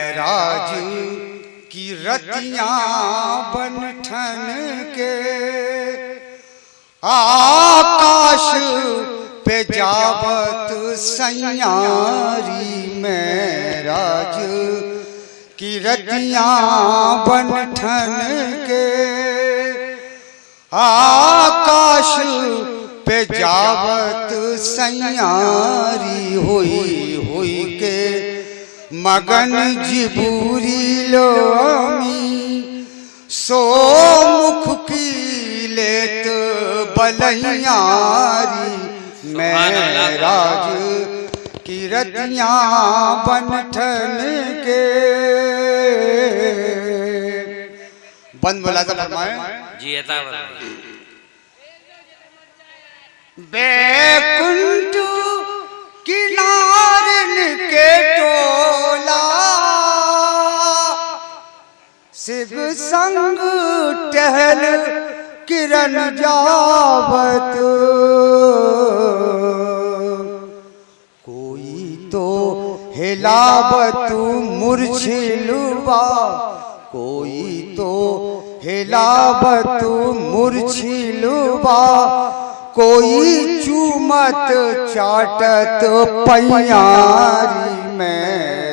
राज की रतियां बनठन के आकाश पे जावत सैयारी में राज की रतियां बनठन के आकाश पे जावत सैयारी हुई के मगन जिबूरी लोमी सो मुख की लेत बलैयारी मैं राज की रतियां बनठन के। बंद बोला था फरमाए जी बैकुंठ किनारन के टोला सिग संग टहल किरण जावत कोई तो हिलावत मूर्छिलुबा कोई तो हिलावत मूर्छिलुबा कोई चूमत चाटत पैयारी में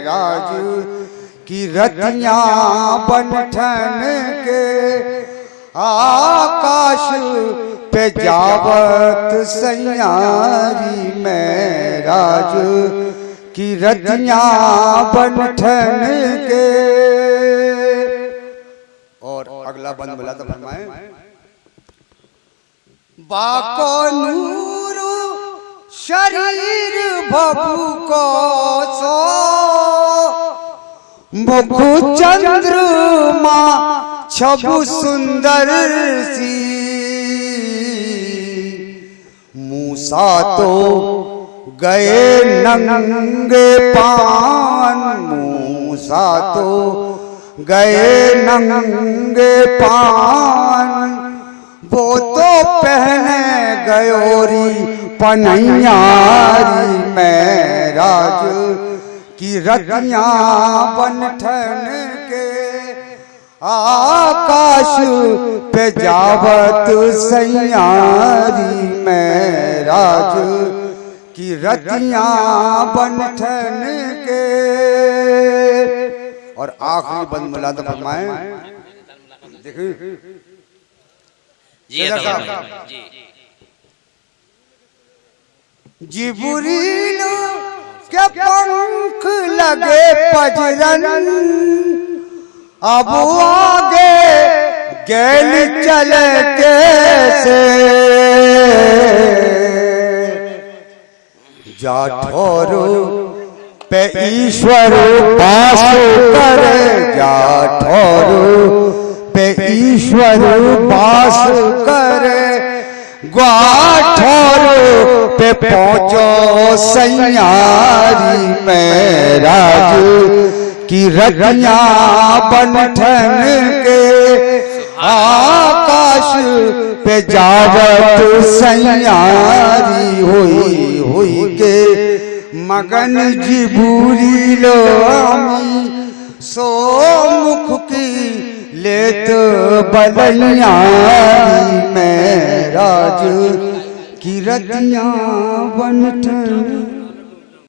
राज की रतियां बनठन के आकाश पे जावत सैयारी में राज की रतियां बनठन के। और अगला बंद बोला था फरमाए बाको नूर शरीर भभु को सो मुख चंद्रमा छबु सुंदर सी मूसा तो गए नंगे पान मूसा तो गए नंगे पान वो तो पहने गयोरी पनैयारी में राज की रतियां बनठन के आकाश पे जावत सैयारी में राज की रतियां बनठन के। और आखिरी बंद मुला तो फरमाए देखिए जिबरील के पंख लगे पजरन अब आगे गैल चले कैसे जाठौर पे ईश्वर वास करे जाठौर पे ईश्वर वास करे ग्वाठौर पे पहुंचो सैयारी में राज की रतियां बनठन के आकाश पे जावत सैयारी हुई के मगन जिबूरी लोमी सो मुख की लेत बलैयारी में राज की रतियां बनठन